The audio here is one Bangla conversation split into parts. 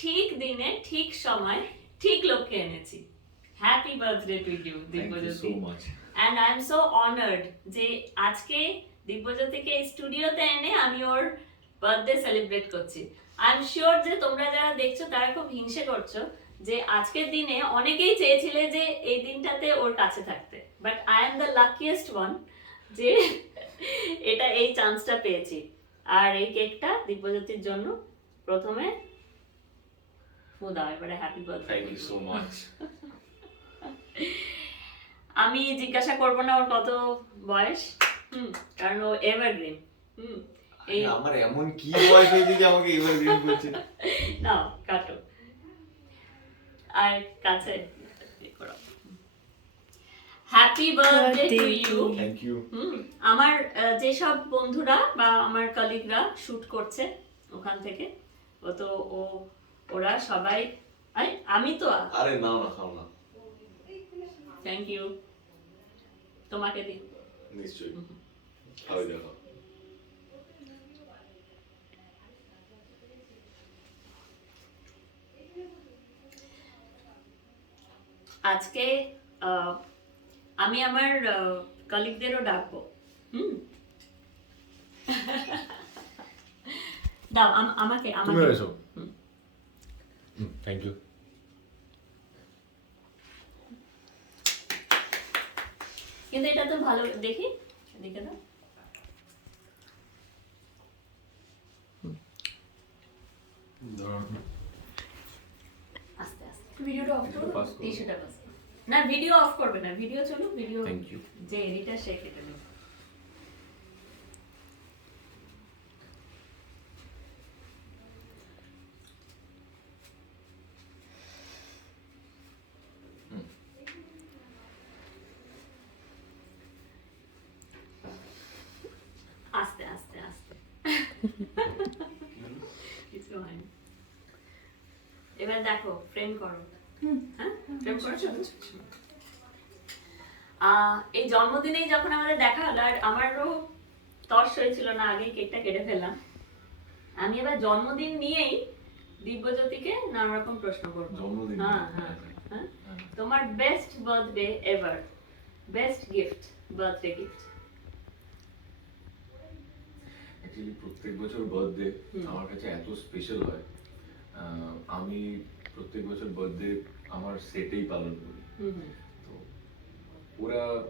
ঠিক দিনে ঠিক সময় ঠিক লোককে এনেছি। Happy birthday to you Dibyajyoti and I am so honoured যে আজকে দিব্যজ্যোতিকে এই স্টুডিওতে এনে আমি ওর বার্থডে সেলিব্রেট করছি। আই এম শিওর যে তোমরা যারা দেখছ তারা খুব হিংসে করছ যে আজকের দিনে অনেকেই চেয়েছিলে যে এই দিনটাতে ওর কাছে থাকতে। But I am the luckiest one যে এটা এই চান্সটা পেয়েছি। আর এই কেকটা দিব্যজ্যোতির জন্য প্রথমে এবারে happy birthday Thank you so much. আমি জিজ্ঞাসা করব না ওর কত বয়স? হুম কারণ ও এভারগ্রিন হুম এই আমার এমন কি বয়স হয়েছে যে আমাকে এবার গ্রিন করছে নাও কাটো। আর কাছে happy birthday to you thank you আমার যেসব বন্ধুরা বা আমার কলিগরা শুট করছে ওখান থেকে ও তো ও ওরা সবাই আই আমি তো আরে। না না খাও না। থ্যাংক ইউ তোমাকে দিই। নিশ্চয়ই। খাওয়াই দেখো। আজকে আহ, আমি আমার কলিগদেরও ডাকবো। হুম? দাও আমাকে আমাকে। থ্যাংক ইউ কিন্তু এটা তো ভালো দেখি দেখে দাও। আস্তে আস্তে। ভিডিওটা অফ করো। টিস্যুটা না ভিডিও অফ করবে না ভিডিও চলুক ভিডিও যে এডিটার সে কেটে নেবে আস্তে আস্তে আস্তে কিছু হয়নি এবার দেখো ফ্রেম করো। হ্যাঁ? ফ্রেম করেছ এই জন্মদিনেই যখন আমাদের দেখা হলো আর আমারও তর্স হয়েছিল না আগেই কেকটা কেটে ফেললাম। আমি এবার জন্মদিন নিয়েই দিব্যজ্যোতিকে নানা রকম প্রশ্ন করব। হ্যাঁ হ্যাঁ হ্যাঁ তোমার best birthday ever best gift birthday gift প্রত্যেক বছর বার্থডে আমার কাছে এত স্পেশাল হয়। আমি প্রত্যেক বছর বার্থডে আমার সেটেই পালন করি। তো ওরা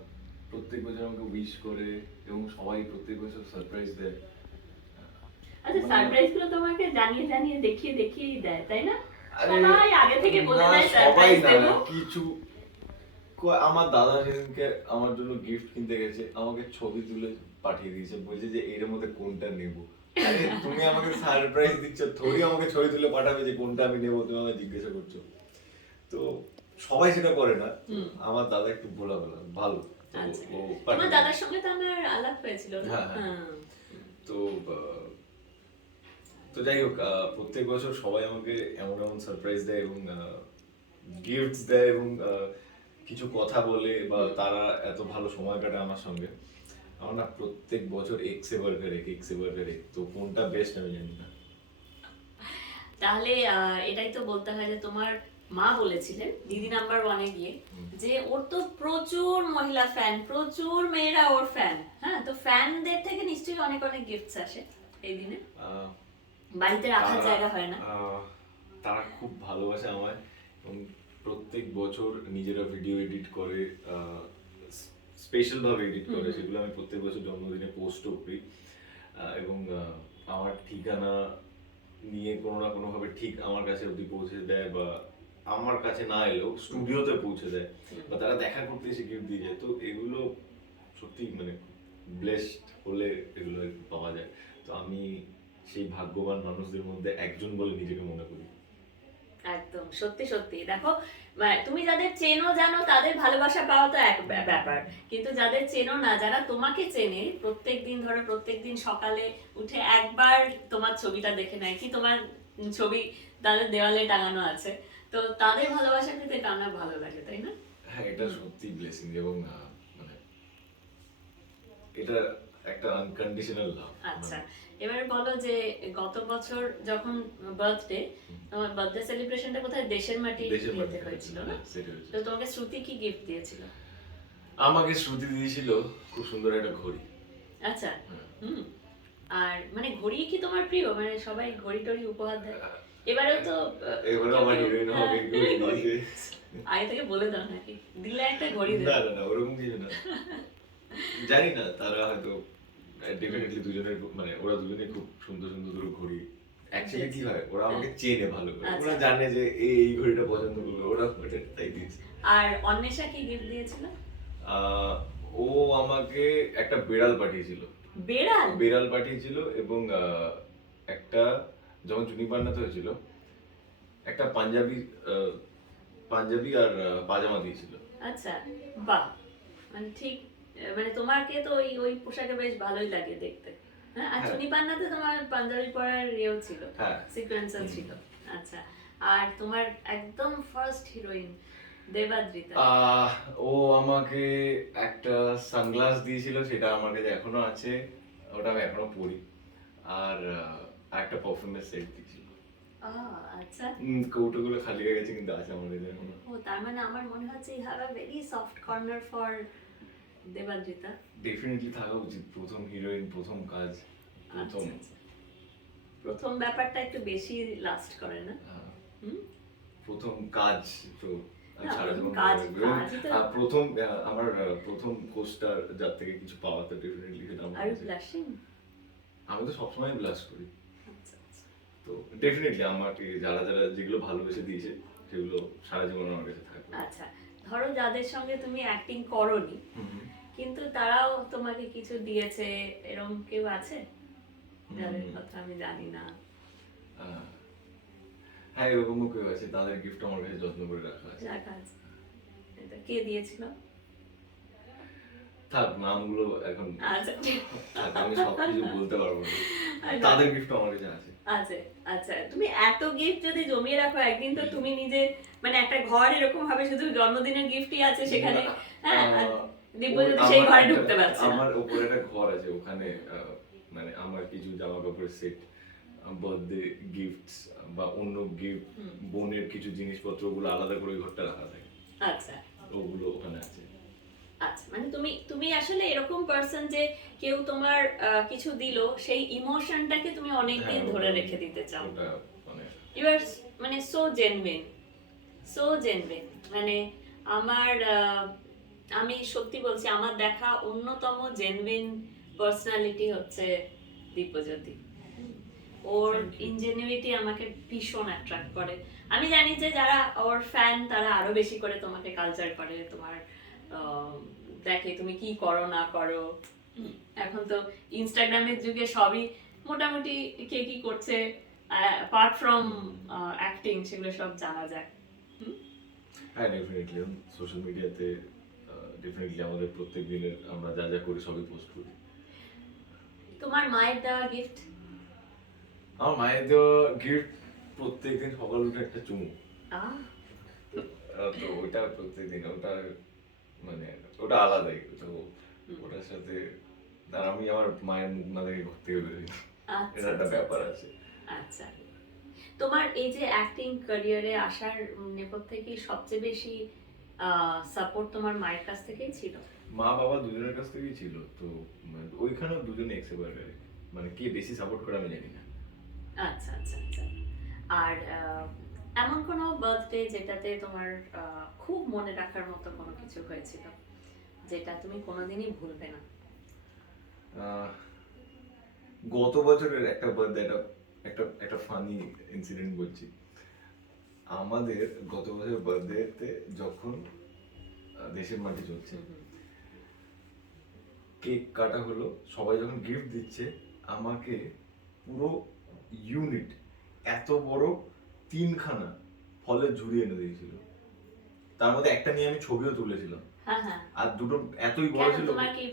প্রত্যেক বছর আমাকে উইশ করে এবং সবাই প্রত্যেক বছর সারপ্রাইজ দেয়। আচ্ছা মানে- সারপ্রাইজগুলো তোমাকে জানিয়ে জানিয়ে দেখিয়ে দেখিয়ে দেয় তাই না? সবাই আগে থেকে বলে দেয় সারপ্রাইজ না কিছু। আমার দাদা সেদিনকে আমার জন্য গিফট কিনতে গেছে আমাকে ছবি তুলে পাঠিয়ে দিয়েছে বলছে যে এর মধ্যে কোনটা নেব। তুমি আমাকে সারপ্রাইজ দিচ্ছ থোড়ি আমাকে ছবি তুলে পাঠাবে যে কোনটা আমি নেব তুমি আমাকে জিজ্ঞাসা করছ। তো সবাই সেটা করে না আমার দাদা একটু ভোলা ভোলা। ভালো তো আচ্ছা। তোমার দাদার সঙ্গে তো আমার আলাপ হয়েছিল হ্যাঁ, হ্যাঁ। হ্যাঁ। তো তো যাই হোক প্রত্যেক বছর সবাই আমাকে এমন এমন সারপ্রাইজ দেয় এবং গিফটস দেয় এবং কিছু কথা বলে বা তারা এত ভালো সময় কাটে আমার সঙ্গে। আমার না প্রত্যেক বছর এক্সে বার্গার এক এক্সে বার্গার এক তো কোনটা বেস্ট আমি জানি না। তাহলে এটাই তো বলতে হয় যে তোমার মা বলেছিলেন দিদি নাম্বার ওয়ানে গিয়ে যে ওর তো প্রচুর মহিলা ফ্যান প্রচুর মেয়েরা ওর ফ্যান হ্যাঁ তো ফ্যানদের থেকে নিশ্চয়ই অনেক অনেক গিফটস আসে এই দিনে। বাড়িতে রাখার জায়গা হয় না। তারা খুব ভালোবাসে আমায়। এবং প্রত্যেক বছর নিজেরা ভিডিও এডিট করে স্পেশাল ভাবে এডিট করে। সেগুলো আমি প্রত্যেক বছর জন্মদিনে পোস্টও করি এবং আমার ঠিকানা নিয়ে কোনো না কোনো ভাবে ঠিক আমার কাছে অব্দি পৌঁছে দেয় বা আমার কাছে না এলেও স্টুডিওতে পৌঁছে দেয় বা তারা দেখা করতে এসে গিফট দিয়ে যায়। তো এগুলো সত্যি মানে ব্লেসড হলে এগুলো পাওয়া যায়। তো আমি সেই ভাগ্যবান মানুষদের মধ্যে একজন বলে নিজেকে মনে করি। একদম, সত্যি সত্যি। দেখো মানে তুমি যাদের চেনো, জানো, তাদের ভালোবাসা পাওয়া তো এক ব্যাপার। কিন্তু যাদের চেনো না, যারা তোমাকে চেনে প্রত্যেক দিন ধরো প্রত্যেক দিন সকালে উঠে একবার তোমার ছবিটা দেখে নেয়। কি তোমার ছবি তাদের দেওয়ালে টাঙানো আছে? তো তাদের ভালোবাসা পেতে কান্না ভালো লাগে, তাই না? হ্যাঁ এটা সত্যি ব্লেসিং এবং মানে এটা একটা আনকন্ডিশনাল লাভ আচ্ছা এবার বলো যে গত বছর যখন বার্থডে তোমার বার্থডে সেলিব্রেশনটা কোথায়? দেশের মাটি ইয়েতে হয়েছিল না? হ্যাঁ। তো তোমাকে শ্রুতি কি গিফট দিয়েছিল? আমাকে শ্রুতি দিয়েছিল খুব সুন্দর একটা ঘড়ি। আচ্ছা হ্যাঁ। হুম আর মানে ঘড়ি কি তোমার প্রিয়? মানে সবাই ঘড়ি টড়ি উপহার দেয়। এবারেও তো এবারে আমার হিরোইন হ্যাঁ, হবে ঘড়ি। আগে থেকে বলে দাও নাকি? দিলে একটা ঘড়ি দেবে। না না ওরকম কিছু না। জানি না তারা হয়তো ডেফিনেটলি দুজনের মানে ওরা দুজনে খুব সুন্দর সুন্দর দুটো ঘড়ি। অ্যাকচুয়ালি কি হয় ওরা আমাকে চেনে ভালো করে। আচ্ছা। ওরা জানে যে এই ঘড়িটা পছন্দ করবে ওরা ওটা তাই দিয়েছে। আর অন্বেষা কি গিফট দিয়েছিল? ও আমাকে একটা বেড়াল পাঠিয়েছিল। বেড়াল? বেড়াল পাঠিয়েছিল এবং একটা যখন চুনি পান্নাতে হয়েছিল একটা পাঞ্জাবি পাঞ্জাবি আর পাজামা দিয়েছিল। আচ্ছা বাহ। মানে ঠিক মানে তোমাকে তো ওই ওই পোশাকে বেশ ভালোই লাগে দেখতে। হ্যাঁ আর হ্যাঁ। চুনি পান্নাতে তোমার পাঞ্জাবি পরার ইয়েও ছিল হ্যাঁ। ছিল। আচ্ছা আর তোমার একদম ফার্স্ট হিরোইন দেবাদ্রিতা। ও আমাকে একটা সানগ্লাস দিয়েছিল সেটা আমার কাছে এখনও আছে ওটা আমি এখনও পরি। আর একটা পারফিউমের সেট দিয়েছিল। আচ্ছা। কৌটোগুলো খালি হয়ে গেছে কিন্তু আছে আমার কাছে ও তার মানে আমার মনে হচ্ছে you have a very soft corner for Debadrita definitely থাকা উচিত। প্রথম হিরোইন প্রথম কাজ প্রথম আচ্ছা, আচ্ছা। প্রথম ব্যাপারটা একটু বেশি লাস্ট করে না? হুম? প্রথম কাজ তো প্রথম প্রথম আমার কোস্টার যার থেকে কিছু পাওয়া তো ডেফিনেটলি সেটা। ব্লাশিং আমি তো সবসময় ব্লাস্ট করি। আচ্ছা আচ্ছা। তো ডেফিনেটলি আমাকে যারা যারা যেগুলো ভালোবেসে দিয়েছে সেগুলো সারা জীবন আমার কাছে থাকবে। আচ্ছা। ধরো যাদের সঙ্গে তুমি অ্যাক্টিং করনি কিন্তু তারাও তোমাকে কিছু দিয়েছে এরকম কেউ আছে? যাদের কথা আমি জানি না। হ্যাঁ। এরকমও কেউ আছে তাদের গিফট আমার কাছে যত্ন করে রাখা আছে। রাখা আছে। এটা কে দিয়েছিল? থাক নামগুলো এখন আচ্ছা। আমি সব কিছু বলতে পারব না। আচ্ছা। তাদের গিফট আমার কাছে আছে। আচ্ছা আচ্ছা। তুমি এত গিফট যদি জমিয়ে রাখো একদিন তো তুমি নিজে মানে একটা ঘর এরকম ভাবে শুধু জন্মদিনের গিফটই আছে সেখানে। হ্যাঁ সেই ঘরে ঢুকতে পারছে আমার উপরে একটা ঘর আছে ওখানে মানে আমার কিছু জামা কাপড়ের সেট বার্থডে গিফটস বা অন্য গিফট বোনের কিছু জিনিসপত্র ওগুলো আলাদা করে ঘরটা রাখা থাকে। আচ্ছা। ওগুলো ওখানে আছে। আচ্ছা মানে তুমি তুমি আসলে এরকম পার্সন যে কেউ তোমার কিছু দিল সেই ইমোশনটাকে তুমি অনেকদিন হ্যাঁ, ধরে রেখে দিতে চাও। মানে ইউ আর মানে সো জেনুইন সো জেনুইন মানে আমার আমি সত্যি বলছি আমার দেখা অন্যতম জেনুইন পার্সোনালিটি হচ্ছে দীপজ্যোতি। ওর ইনজেনুইটি আমাকে ভীষণ অ্যাট্রাক্ট করে। আমি জানি যে যারা ওর ফ্যান তারা আরও বেশি করে তোমাকে কালচার করে তোমার দেখে তুমি কি করো না করো। এখন তো ইনস্টাগ্রামের যুগে সবই মোটামুটি কে কি করছে অ্যাপার্ট ফ্রম অ্যাক্টিং সেগুলো সব জানা যায়। হ্যাঁ ডেফিনেটলি সোশ্যাল মিডিয়াতে ডেফিনেটলি আমাদের প্রত্যেক দিনের আমরা যা যা করি সবই পোস্ট করি। তোমার মায়ের দেওয়া গিফট আমার মায়ের দেওয়া গিফট প্রত্যেকদিন সকাল উঠে একটা চুমু। তো ওইটা প্রত্যেকদিন ওটা মানে ওটা আলাদাই তো ওটার সাথে আর আমি আমার মায়ের মুখ না দেখে ঘর থেকে বেরোই আচ্ছা এটা একটা আচ্ছা, ব্যাপার আছে। আচ্ছা। তোমার এই যে অ্যাক্টিং ক্যারিয়ারে আসার নেপথ্যে কি সবচেয়ে বেশি সাপোর্ট তোমার মায়ের কাছ থেকেই ছিল? মা বাবা দুজনের কাছ থেকেই ছিল তো মানে ওইখানেও দুজনে এক্সেপার মানে কে বেশি সাপোর্ট করে আমি জানি না। আচ্ছা আচ্ছা আচ্ছা। আর এমন কোনো বার্থডে যেটাতে তোমার খুব মনে রাখার মতো কোনো কিছু হয়েছিল যেটা তুমি কোনোদিনই ভুলবে না? গত বছরের একটা বার্থডে একটা একটা ফানি ইনসিডেন্ট বলছি। আমাদের গত বছর বার্থডেতে যখন দেশের মাটি চলছে কেক কাটা হলো সবাই যখন গিফট দিচ্ছে আমাকে পুরো ইউনিট এত বড় তিনখানা ফলের ঝুড়ি এনে দিয়েছিল। তার মধ্যে একটা নিয়ে আমি ছবিও তুলেছিলাম। হ্যাঁ হ্যাঁ। আর দুটো এতই বড় ছিল তোমার কি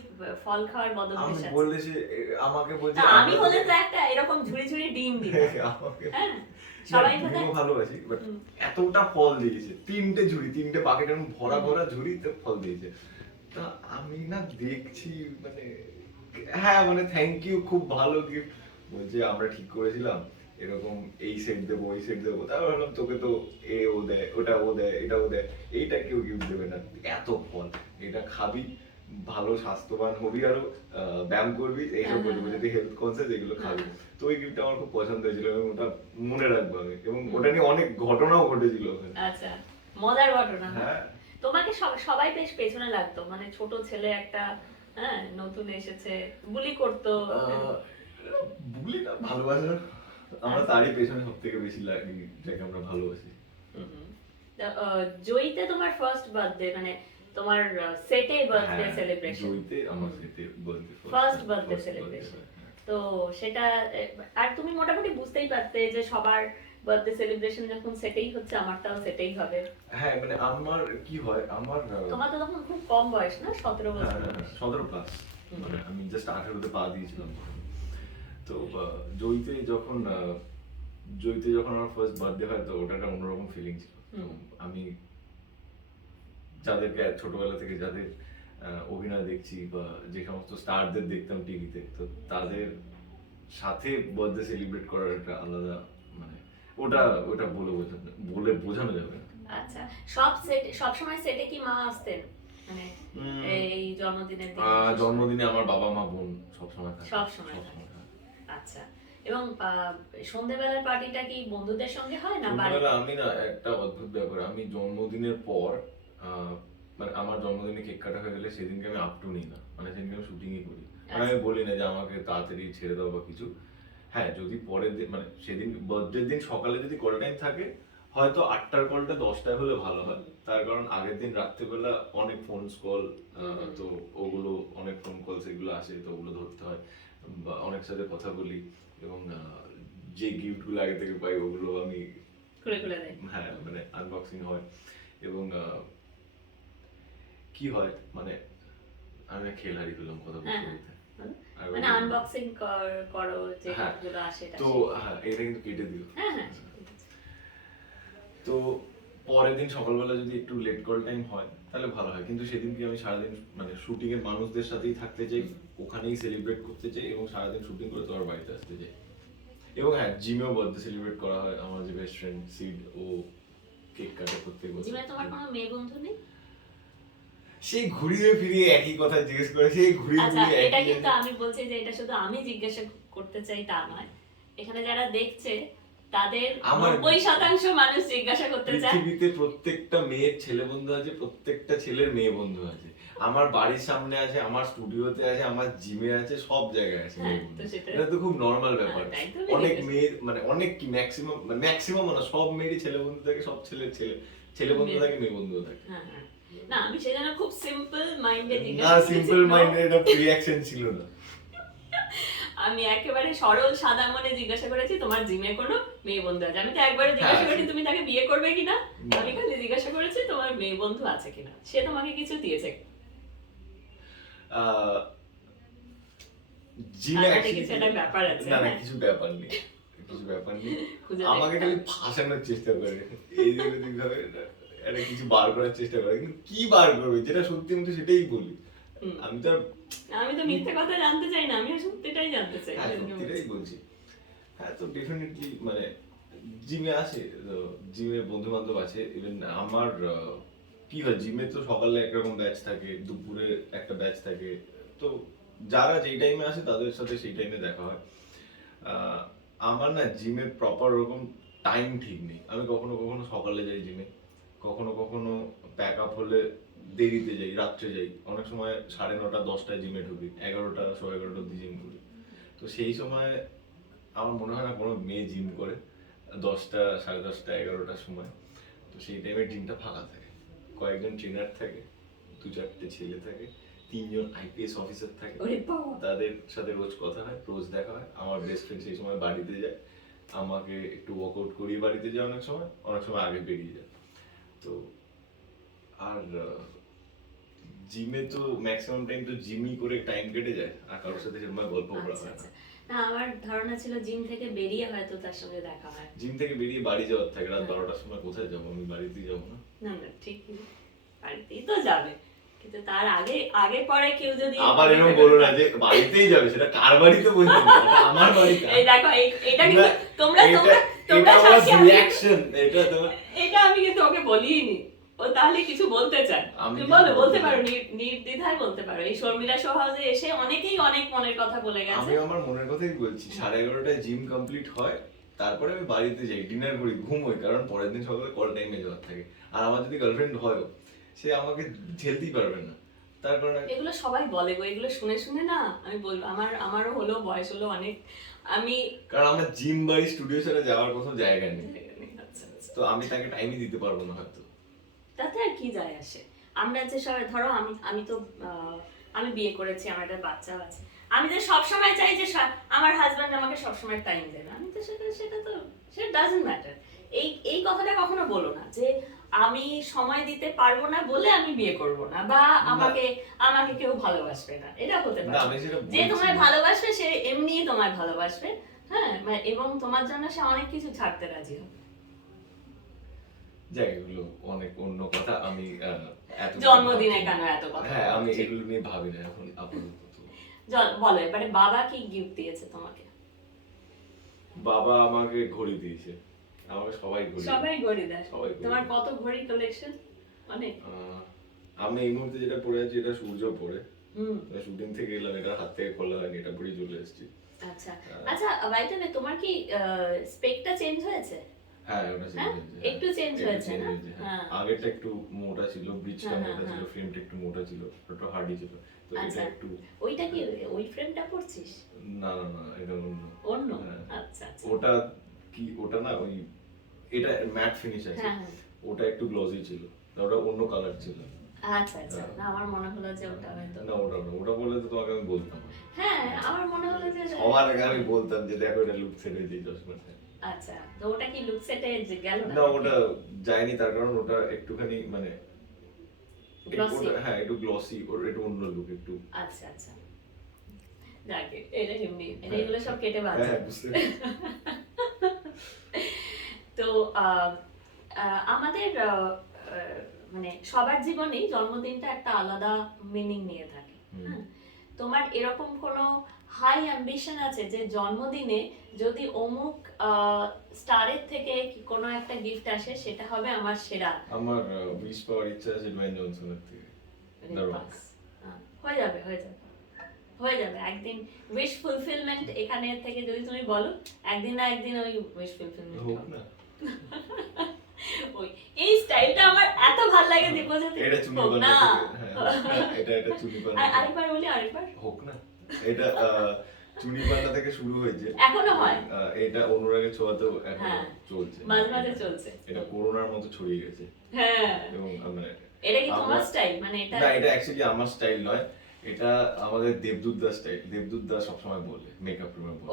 ফল খাওয়ার বদল আমি বললে সে আমাকে বলছে আমি হলে তো একটা এরকম ঝুড়ি ঝুড়ি ডিম দিতাম। সবাই ভালোবাসি বাট এতটা ফল দিয়েছে তিনটে ঝুড়ি তিনটে বাকেট এরকম ভরা ভরা ঝুড়িতে ফল দিয়েছে। তা আমি না দেখছি মানে হ্যাঁ মানে থ্যাংক ইউ খুব ভালো গিফট বলছে আমরা ঠিক করেছিলাম এরকম এই সেট দেবো ওই সেট দেবো। তারপর ভাবলাম তোকে তো এ ও দেয় ওটা ও দেয় এটা ও দেয়। এইটা কেউ গিফট দেবে না। এত ফল এটা খাবি ভালো স্বাস্থ্যবান হবি আরও ব্যায়াম করবি এইসব হ্যাঁ, করবি হ্যাঁ, যদি হেলথ কনসিয়াস এগুলো খাবি। হ্যাঁ। তো ওই গিফটটা আমার খুব পছন্দ হয়েছিল এবং ওটা মনে রাখব আমি। এবং ওটা নিয়ে অনেক ঘটনাও ঘটেছিল আচ্ছা মজার ঘটনা। হ্যাঁ। তোমাকে সবাই বেশ পেছনে লাগতো। মানে ছোট ছেলে একটা হ্যাঁ নতুন এসেছে বুলি করতো। বুলি না ভালোবাসা। আমরা তারই পেছনে সব থেকে বেশি লাগি যাকে আমরা ভালোবাসি। জয়ীতে তোমার ফার্স্ট বার্থডে মানে তোমার সেটে বার্থডে হ্যাঁ, সেলিব্রেশন আমার সেটে first celebration. birthday, হ্যাঁ। তো সেটা আর তুমি মোটামুটি বুঝতেই পারতে যে সবার বার্থডে সেলিব্রেশন যখন সেটাই হচ্ছে আমারটাও সেটাই হবে। হ্যাঁ মানে আমার কি হয় আমার তোমার তো তখন খুব কম বয়স না? সতেরো হ্যাঁ, বছর হ্যাঁ। সতেরো প্লাস মানে আমি জাস্ট আঠেরোতে পা দিয়েছিলাম। তো জয়ীতে যখন জয়ীতে যখন আমার ফার্স্ট বার্থডে হয় তো ওটা একটা অন্যরকম ফিলিং ছিল। আমি যাদেরকে ছোটবেলা থেকে যাদের অভিনয় দেখছি বা যে সমস্ত স্টারদের দেখতাম টিভিতে তো তাদের সাথে বার্থডে সেলিব্রেট করার একটা আলাদা মানে ওটা ওটা বলে বোঝানো বলে বোঝানো যাবে না। আচ্ছা সব সেট সব সময় সেটে কি মা আসতেন? মানে এই জন্মদিনের দিন? জন্মদিনে আমার বাবা মা বোন থাকে। আচ্ছা এবং পার্টিটা কি বন্ধুদের সঙ্গে হয় না বাড়িতে? আমি না একটা অদ্ভুত ব্যাপার আমি জন্মদিনের পর মানে আমার জন্মদিনে কেক কাটা হয়ে গেলে সেদিনকে আমি আপ টু নিই না। মানে সেদিনকে আমি শুটিংই করি মানে আমি বলি না যে আমাকে তাড়াতাড়ি ছেড়ে দাও বা কিছু। হ্যাঁ যদি পরের দিন মানে সেদিন বার্থডে দিন সকালে যদি কল টাইম থাকে হয়তো আটটার কলটা দশটায় হলে ভালো হয়। তার কারণ আগের দিন রাত্রেবেলা অনেক ফোন কল তো ওগুলো অনেক ফোন কল সেগুলো আসে তো ওগুলো ধরতে হয়। বা অনেক সাথে কথা বলি এবং যে গিফটগুলো আগে থেকে পাই ওগুলো আমি হ্যাঁ মানে আনবক্সিং হয়। এবং কি হয়? মানে আমি না খেল হারিয়ে ফেললাম কথা বলতে হ্যাঁ, বলতে। মানে আনবক্সিং করো যে হ্যাঁ, গুলো আসে তো হ্যাঁ এটা কিন্তু কেটে দিও হ্যাঁ হ্যাঁ। তো পরের দিন সকালবেলা যদি একটু লেট কল টাইম হয় তাহলে ভালো হয়। কিন্তু সেদিন কি আমি সারাদিন মানে শুটিং এর মানুষদের সাথেই থাকতে চাই ওখানেই সেলিব্রেট করতে চাই এবং সারাদিন শুটিং করে তোমার বাড়িতে আসতে চাই। এবং হ্যাঁ জিমেও বার্থডে সেলিব্রেট করা হয়। আমার যে বেস্ট ফ্রেন্ড সিড ও কেক কাটা প্রত্যেক বছর। জিমে তোমার কোনো মেয়ে বন্ধু নেই? সেই ঘুরিয়ে ফিরিয়ে একই কথা জিজ্ঞেস করে সেই ঘুরিয়ে আচ্ছা ফিরিয়ে এটা কিন্তু আমি বলছি যে এটা শুধু আমি জিজ্ঞাসা করতে চাই তা নয়। এখানে যারা দেখছে তাদের আমার- নব্বই শতাংশ মানুষ জিজ্ঞাসা করতে চায়। পৃথিবীতে প্রত্যেকটা মেয়ের ছেলে বন্ধু আছে প্রত্যেকটা ছেলের মেয়ে বন্ধু আছে। আমার বাড়ির সামনে আছে আমার স্টুডিওতে আছে আমার জিমে আছে সব জায়গায় আছে হ্যাঁ, এটা তো খুব নর্মাল ব্যাপার। হ্যাঁ, তাই অনেক মেয়ের মানে অনেক কি ম্যাক্সিমাম ম্যাক্সিমাম না সব মেয়েরই ছেলে বন্ধু থাকে সব ছেলের ছেলে ছেলে বন্ধু থাকে মেয়ে বন্ধু থাকে। হ্যাঁ। না আমি সেজন্য খুব সিম্পল মাইন্ডে না জিজ্ঞাসা। সিম্পল এটা রিয়াকশন ছিল না। আমি একেবারে সরল সাদা মনে জিজ্ঞাসা করেছি তোমার জিমে কোনো মেয়ে বন্ধু আছে? আমি তো একবারে জিজ্ঞাসা হ্যাঁ, করেছি তুমি তাকে বিয়ে করবে কিনা? আমি খালি জিজ্ঞাসা করেছি তোমার মেয়ে বন্ধু আছে কিনা? সে তোমাকে কিছু দিয়েছে। আহ, জিমে কিছু একটা ব্যাপার আছে, না না হ্যাঁ। কিছু ব্যাপার নেই কিছু ব্যাপার নেই। আমাকে খালি ফাঁসানোর চেষ্টা করে। এই ভাবে এটা কিছু বার করার চেষ্টা করে। কিন্তু কি বার করবে? যেটা সত্যি আমি তো সেটাই বলি। আমি তো আমি তো মিথ্যে কথা জানতে চাই না আমি সত্যিটাই জানতে চাই। হ্যাঁ সত্যিটাই বলছি। হ্যাঁ তো ডেফিনেটলি মানে জিমে আসে জিমে বন্ধু বান্ধব আছে। ইভেন আমার কি হয় জিমে তো সকালে একরকম ব্যাচ থাকে দুপুরে একটা ব্যাচ থাকে। তো যারা যেই টাইমে আসে তাদের সাথে সেই টাইমে দেখা হয়। আহ, আমার না জিমে প্রপার ওরকম টাইম ঠিক নেই। আমি কখনো কখনো সকালে যাই জিমে। কখনো কখনো প্যাক আপ হলে দেরিতে যাই রাত্রে যাই। অনেক সময় সাড়ে নটা দশটায় জিমে ঢুকি। এগারোটা সোয়া এগারোটা অব্দি জিম করি। তো সেই সময় আমার মনে হয় না কোনো মেয়ে জিম করে। দশটা সাড়ে দশটা এগারোটার সময়। তো সেই টাইমে জিমটা ফাঁকা থাকে। কয়েকজন ট্রেনার থাকে দু চারটে ছেলে থাকে তিনজন আইপিএস অফিসার থাকে। তাদের সাথে রোজ কথা হয় রোজ দেখা হয়। আমার বেস্ট ফ্রেন্ড সেই সময় বাড়িতে যায়। আমাকে একটু ওয়ার্কআউট করিয়ে বাড়িতে যায় অনেক সময়। অনেক সময় আগে বেরিয়ে যায়। জিমে তো ম্যাক্সিমাম টাইম তো জিমই করে টাইম কেটে যায় আর কারোর সাথে সেরকম গল্প করা আচ্ছা হয় আচ্ছা। না না আমার ধারণা ছিল জিম থেকে বেরিয়ে হয়তো তার সঙ্গে দেখা হয়। জিম থেকে বেরিয়ে বাড়ি যাওয়ার থাকে রাত হ্যাঁ। বারোটার সময় কোথায় যাব? আমি বাড়িতেই যাব না। না না ঠিক বাড়িতেই তো যাবে। কিন্তু তার আগে আগে পরে কেউ যদি আবার এরকম বলো না যে বাড়িতেই যাবে সেটা কার বাড়িতে? এটা আমার বাড়ি কার? এই দেখো এটা কিন্তু তোমরা তোমরা তোমরা রিঅ্যাকশন এটা তোমার এটা আমি কিন্তু ওকে বলিনি। ও তাহলে কিছু বলতে বলো বলতে বলতে পারো নির্দ্বিধায় বলতে পারো। এই শর্মিলা সহজে এসে অনেকেই অনেক মনের কথা বলে গেছে। আমি আমার মনের কথাই বলছি। সাড়ে এগারোটায় জিম কমপ্লিট হয় তারপরে আমি বাড়িতে যাই ডিনার করি ঘুমোই কারণ পরের দিন সকালে কল টাইমে যাওয়ার থাকে। আর আমার যদি গার্লফ্রেন্ড হয় সে আমাকে ঝেলতেই পারবে না। তার কারণে এগুলো সবাই বলে গো এগুলো শুনে শুনে না আমি বলব আমার আমারও হলো বয়স হলো অনেক। আমি কারণ আমার জিম বাড়ি স্টুডিও ছাড়া যাওয়ার কোনো জায়গা নেই। আচ্ছা, আচ্ছা। তো আমি তাকে টাইমই দিতে পারব না হয়তো। তাতে আর কি যায় আসে? আমরা যে সবাই ধরো আমি আমি তো আমি বিয়ে করেছি আমার একটা বাচ্চাও আছে। আমি যে সবসময় চাই যে আমার হাজব্যান্ড আমাকে সবসময় টাইম দেবে। আমি তো সেটা সেটা তো সেটা ডাজন্ট ম্যাটার এই এই কথাটা কখনো বলো না যে আমি সময় দিতে পারব না বলে আমি বিয়ে করব না বা আমাকে আমাকে কেউ ভালোবাসবে না। এটা হতে পারে। যে তোমায় ভালোবাসবে সে এমনিই তোমায় ভালোবাসবে। হ্যাঁ এবং তোমার জন্য সে অনেক কিছু ছাড়তে রাজি হবে। যাই এগুলো অনেক অন্য কথা। আমি জন্মদিনে কেন এত কথা হ্যাঁ আমি এগুলো নিয়ে ভাবি না এখন আপাতত। বলো এবারে বাবা কি গিফট দিয়েছে তোমাকে? বাবা আমাকে ঘড়ি দিয়েছে। আমাকে সবাই ঘড়ি সবাই ঘড়ি দেয়। তোমার কত ঘড়ি কালেকশন অনেক। আমি এই মুহূর্তে যেটা পরে আছি এটা সূর্য পরে। হুম। শুটিং থেকে এলাম এটা হাত থেকে খোলা হয়নি এটা পরে চলে এসেছি। আচ্ছা। আচ্ছা তোমার কি স্পেকটা চেঞ্জ হয়েছে? হ্যাঁ ওটা? চেঞ্জ হয়েছে একটু change হয়েছে না? আগেরটা একটু মোটা ছিল ব্রিজটা মোটা ছিল। ফ্রেমটা একটু মোটা ছিল ওটা হার্ডি ছিল। তো এটা। একটু ওইটা কি ওই ফ্রেমটা পড়ছিস না না না এটা অন্য। অন্য। আচ্ছা ওটা কি ওটা না ওই এটা ম্যাট ফিনিশ আছে। ওটা একটু গ্লসি ছিল ওটা অন্য কালার ছিল। আচ্ছা আচ্ছা। হ্যাঁ। না আমার মনে হলো যে ওটা হয়তো না ওটা না ওটা বলে তো তোমাকে আমি বলতাম। হ্যাঁ আমার মনে হলো যে সবার আগে আমি বলতাম যে দেখো এটা লুক সেট হয়েছে চশমাটা আচ্ছা তো ওটা কি লুক সেটে গেল না না ওটা যায়নি তার কারণ ওটা একটুখানি মানে হ্যাঁ একটু গ্লসি ওর একটু অন্য লুক একটু আচ্ছা আচ্ছা যাকে এটা এমনি হ্যাঁ। এগুলো সব কেটে বাদ হ্যাঁ বুঝতে পেরেছি। তো আহ, আহ, আমাদের মানে সবার জীবনেই জন্মদিনটা একটা আলাদা মিনিং নিয়ে থাকে হ্যাঁ? তোমার এরকম কোনো হাই অ্যাম্বিশন আছে যে জন্মদিনে যদি অমুক স্টারের থেকে কোনো একটা গিফট আসে সেটা হবে আমার সেরা। আমার উইশ পাওয়ার ইচ্ছা আছে ডোয়েন জনসনের থেকে। হ্যাঁ, হয়ে যাবে হয়ে যাবে। হয়ে যাবে একদিন উইশ ফুলফিলমেন্ট এখানে থেকে যদি তুমি বলো একদিন না একদিন ওই উইশ ফুলফিলমেন্ট না। ওই এই স্টাইলটা আমার এত ভালো লাগে দীপজ্যোতি এটা চুনি না। হ্যাঁ, এটা এটা চুনি আর আরেকবার বলি আরেকবার। হোক না। এটা চুনি থেকে শুরু হয়েছে। এখনও হয়? এটা অনুরাগের ছোঁয়াতেও এখন হ্যাঁ। চলছে। মাঝে মাঝে চলছে। এটা করোনার মতো ছড়িয়ে গেছে। হ্যাঁ। এবং মানে এটা কি তোমার স্টাইল মানে এটা না এটা অ্যাকচুয়ালি আমার স্টাইল নয়। এটা আমাদের দেবদূত স্টাইল দেবদূত সবসময় বলে মেকআপ রুমে বলে।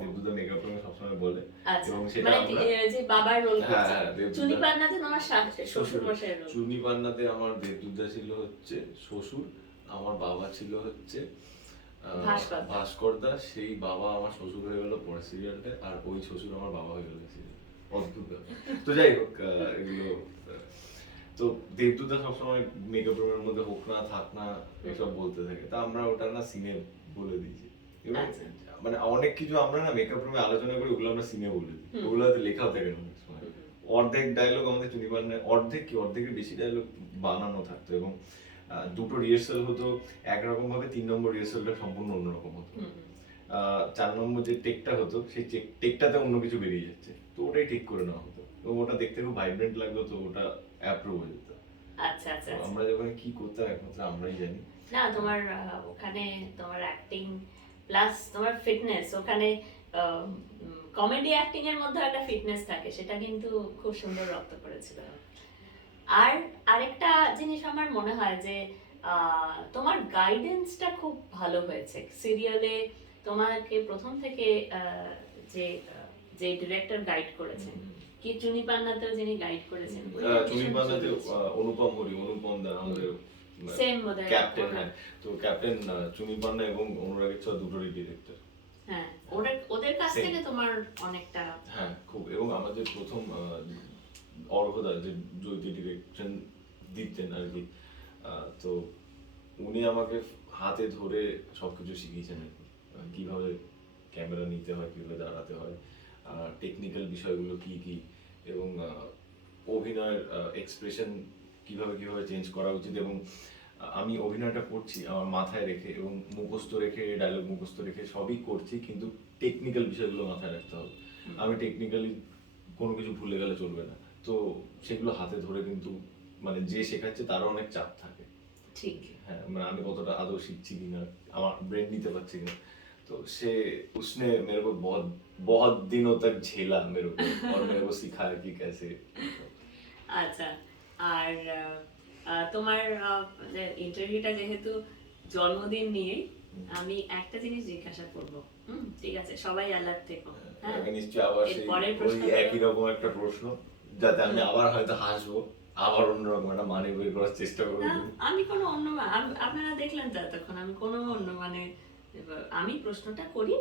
দেবদূত মেকআপ রুমে সবসময় বলে। আচ্ছা। এবং সেটা মানে যে বাবার রোল হ্যাঁ, করছে। হ্যাঁ, চুনি পান্নাতে তোমার শ্বশুর। মশাইয়ের রোল চুনি পান্নাতে আমার দেবদূত দা ছিল হচ্ছে শ্বশুর। আমার বাবা ছিল হচ্ছে আহ, ভাস্কর দা। ভাস্কর দা সেই বাবা আমার শ্বশুর হয়ে গেল পরে সিরিয়ালটা আর ওই শ্বশুর আমার বাবা হয়ে গেল সিরিয়াল অদ্ভুত তো যাই হোক এগুলো তো দেবদূতা সবসময় মেকআপ রুমের মধ্যে হোক না থাক না এসব বলতে থাকে। তা আমরা ওটা না সিনে বলে দিয়েছি আচ্ছা। মানে অনেক কিছু আমরা না মেকআপ রুমে আলোচনা করি ওগুলো আমরা সিনে বলে দিই। হুম। ওগুলো হয়তো লেখাও থাকে না অর্ধেক ডায়লগ আমাদের চুনি পান্নায় অর্ধেক কি? অর্ধেকের বেশি ডায়লগ বানানো থাকতো এবং দুটো রিহার্সাল হতো একরকম ভাবে তিন নম্বর রিহার্সালটা সম্পূর্ণ অন্যরকম হতো। চার নম্বর যে টেকটা হতো সেই টেকটাতে অন্য কিছু বেরিয়ে যাচ্ছে। তো ওটাই ঠিক করে নেওয়া হতো। এবং ওটা দেখতে খুব ভাইব্রেন্ট লাগতো তো ওটা অ্যাপ্রুভ হয়ে যেত। আচ্ছা আচ্ছা আচ্ছা। আমরা যখন কি করতাম একমাত্র আমরাই জানি। না তোমার ওখানে তোমার অ্যাক্টিং প্লাস তোমার ফিটনেস ওখানে কমেডি অ্যাক্টিং এর মধ্যে একটা ফিটনেস থাকে সেটা কিন্তু খুব সুন্দর রপ্ত করেছিল। আর আরেকটা জিনিস আমার মনে হয় যে তোমার গাইডেন্সটা খুব ভালো হয়েছে। সিরিয়ালে তোমাকে প্রথম থেকে যে যে ডিরেক্টর গাইড করেছেন কি চুনি পান্নাতেও যিনি গাইড করেছেন চুনি পান্নাতে অনুপম হরি অনুপম দা আমাদের সেম বোধহয় ক্যাপ্টেন হ্যাঁ। তো ক্যাপ্টেন চুনি পান্না এবং অনুরাগের ছোঁয়া দুটোরই ডিরেক্টর হ্যাঁ ওরা ওদের কাছ থেকে তোমার অনেকটা হ্যাঁ খুব। এবং আমাদের প্রথম অর্ঘদা যে জ্যোতি ডিরেকশন দিতেন আর কি তো উনি আমাকে হাতে ধরে সবকিছু শিখিয়েছেন আর কি। কীভাবে ক্যামেরা নিতে হয় কীভাবে দাঁড়াতে হয় টেকনিক্যাল বিষয়গুলো কি কি এবং অভিনয়ের এক্সপ্রেশন কীভাবে কীভাবে চেঞ্জ করা উচিত এবং আমি অভিনয়টা করছি আমার মাথায় রেখে এবং মুখস্থ রেখে ডায়লগ মুখস্থ রেখে সবই করছি কিন্তু টেকনিক্যাল বিষয়গুলো মাথায় রাখতে হবে। আমি টেকনিক্যালি কোনো কিছু ভুলে গেলে চলবে না। তো সেগুলো হাতে ধরে কিন্তু মানে যে শেখাচ্ছে তারও অনেক চাপ থাকে ঠিক হ্যাঁ মানে আমি কতটা আদৌ শিখছি কিনা আমার ব্রেন নিতে পারছি কিনা তো से उसने मेरे को बहुत बहुत दिनों तक झेला मेरे को और मेरे को सिखाया कि कैसे আচ্ছা আর আহ, আহ, তোমার ইন্টারভিউটা যেহেতু জন্মদিন নিয়ে আমি একটা জিনিস জিজ্ঞাসা করব হুম ঠিক আছে সবাই অ্যালার্ট থেকো হ্যাঁ আমি নিশ্চয়ই আবার সেই এর পরের ওই প্রশ্ন একই রকম একটা প্রশ্ন যাতে আমি আবার হয়তো হাসবো, আবার অন্যরকম একটা মানে বের করার চেষ্টা করব। আমি কোনো অন্য আপনারা দেখলেন তো এতক্ষণ, আমি কোনো অন্য মানে আমি প্রশ্নটা করি,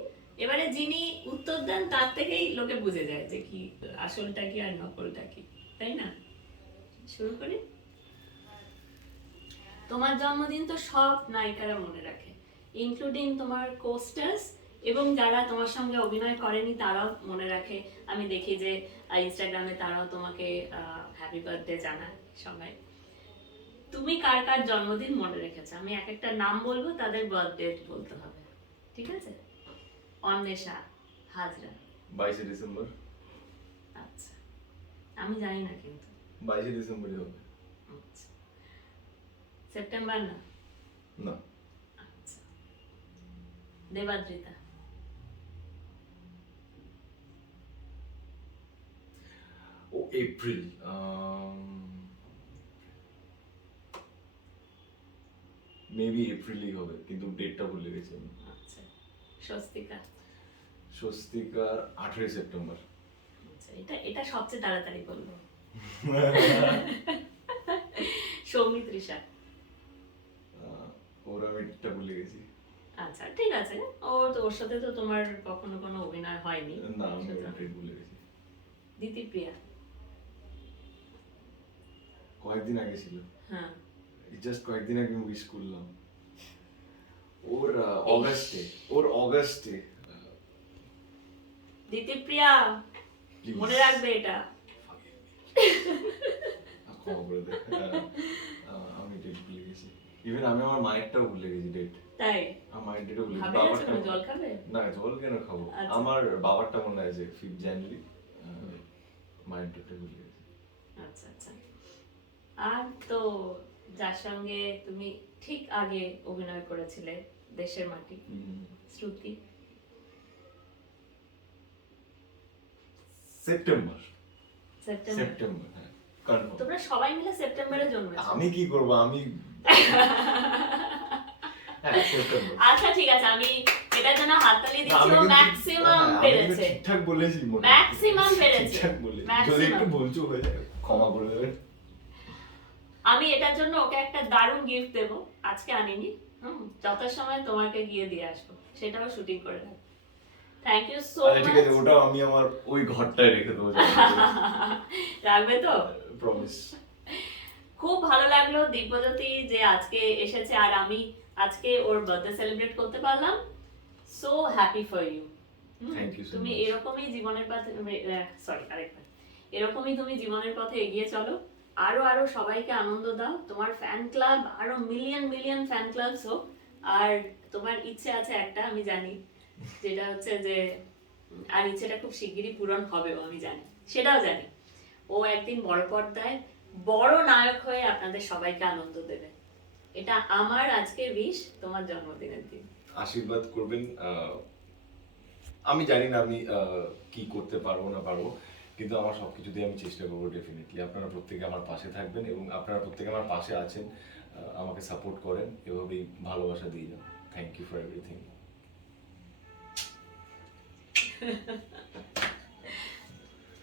এবারে যিনি উত্তর দেন তার থেকেই লোকে বুঝে যায় যে কি আসলটা কি আর নকলটা কি, তাই না? শুরু করি। তোমার জন্মদিন তো সব নায়িকারা মনে রাখে ইনক্লুডিং তোমার কোস্টার্স এবং যারা তোমার সঙ্গে অভিনয় করেনি তারাও মনে রাখে আমি দেখি যে ইনস্টাগ্রামে তারাও তোমাকে হ্যাপি বার্থডে জানায় সবাই। তুমি কার কার জন্মদিন মনে রেখেছো? আমি এক একটা নাম বলব তাদের বার্থডে বলতে হবে। ঠিক আছে? অন্বেষা হাজরা। বাইশে ডিসেম্বর। আচ্ছা। আমি জানি না কিন্তু। বাইশে ডিসেম্বরই হবে। আচ্ছা। সেপ্টেম্বর না? না। আচ্ছা। দেবাদ্রিতা। ও এপ্রিল মেবি এপ্রিলই হবে কিন্তু ডেটটা ভুলে গেছি আমি। আচ্ছা স্বস্তিকা স্বস্তিকার আঠেরোই সেপ্টেম্বর। আচ্ছা এটা এটা সবচেয়ে তাড়াতাড়ি বলব। সৌমিত্রিষা ওর আমি ডেটটা ভুলে গেছি। আচ্ছা ঠিক আছে। ওর তো ওর সাথে তো তোমার কখনো কোনো অভিনয় হয়নি। না আমি ডেট ভুলে গেছি। দিতিপ্রিয়া। কয়েকদিন আগে ছিল। হ্যাঁ। জাস্ট কয়েকদিন আগে উইশ করলাম ওর অগাস্টে ওর অগাস্টে দিতিপ্রিয়া. মনে রাখবে এটা। হ্যাঁ, আমি ডেট ভুলে গেছি। ইভেন আমি আমার মায়েরটাও ভুলে গেছি ডেট তাই? আমার মায়ের ডেটও ভুলে গেছি। বাবারটা জল খাবে? না জল কেন খাব? আচ্ছা। আমার বাবারটা মনে আছে ফিফথ জানুয়ারি মায়ের ডেটটা ভুলে গেছি। আচ্ছা আচ্ছা। আর তো যার সঙ্গে তুমি ঠিক আগে অভিনয় করেছিলে দেশের মাটি শ্রুতি। সেপ্টেম্বর। সেপ্টেম্বর। হ্যাঁ তোমরা সবাই মিলে সেপ্টেম্বরে জন্মেছো। আমি কি করব? আমি হ্যাঁ আচ্ছা ঠিক আছে আমি এটার জন্য হাততালি দিচ্ছি ম্যাক্সিমাম পেরেছে ঠিকঠাক বলেছি। Maximum পেরেছে। ঠিকঠাক বলেছি। যদি। একটু হয়ে যায় ক্ষমা করে দেবেন আমি এটার জন্য ওকে একটা দারুণ গিফট দেব। আজকে আনিনি। হুম যথাসময় তোমাকে গিয়ে দিয়ে আসব। সেটাও শুটিং করে রাখব থ্যাংক ইউ সো আচ্ছা ঠিক আছে মাচ ওটাও আমি আমার ওই ঘরটায় রেখে দেবো রাখবে তো? প্রমিস খুব ভালো লাগল দিব্যজ্যোতি যে আজকে এসেছে আর আমি আজকে ওর বার্থডে সেলিব্রেট করতে পারলাম। সো হ্যাপি ফর ইউ তুমি এরকমই জীবনের পথে সরি আরেকবার। এরকমই তুমি জীবনের পথে এগিয়ে চলো। আরও আরও সবাইকে আনন্দ দাও। তোমার ফ্যান ক্লাব আরও মিলিয়ন মিলিয়ন ফ্যান ক্লাবস হোক। আর তোমার ইচ্ছে আছে একটা, আমি জানি। যেটা হচ্ছে যে, আর ইচ্ছেটা খুব শিগগিরই পূরণ হবেও, আমি জানি। সেটাও জানি। ও একদিন বড় পর্দায় বড় নায়ক হয়ে আপনাদের সবাইকে আনন্দ দেবে। এটা আমার আজকের উইশ তোমার জন্মদিনের দিন। আশীর্বাদ করবেন। আমি জানি না আমি কি করতে পারব না পারব। কিন্তু আমার সবকিছু দিয়ে আমি চেষ্টা করব ডেফিনেটলি আপনারা প্রত্যেকে আমার পাশে থাকবেন এবং আপনারা প্রত্যেকে আমার পাশে আছেন আমাকে সাপোর্ট করেন, এভাবেই ভালোবাসা দিয়ে যান থ্যাংক ইউ ফর এভরিথিং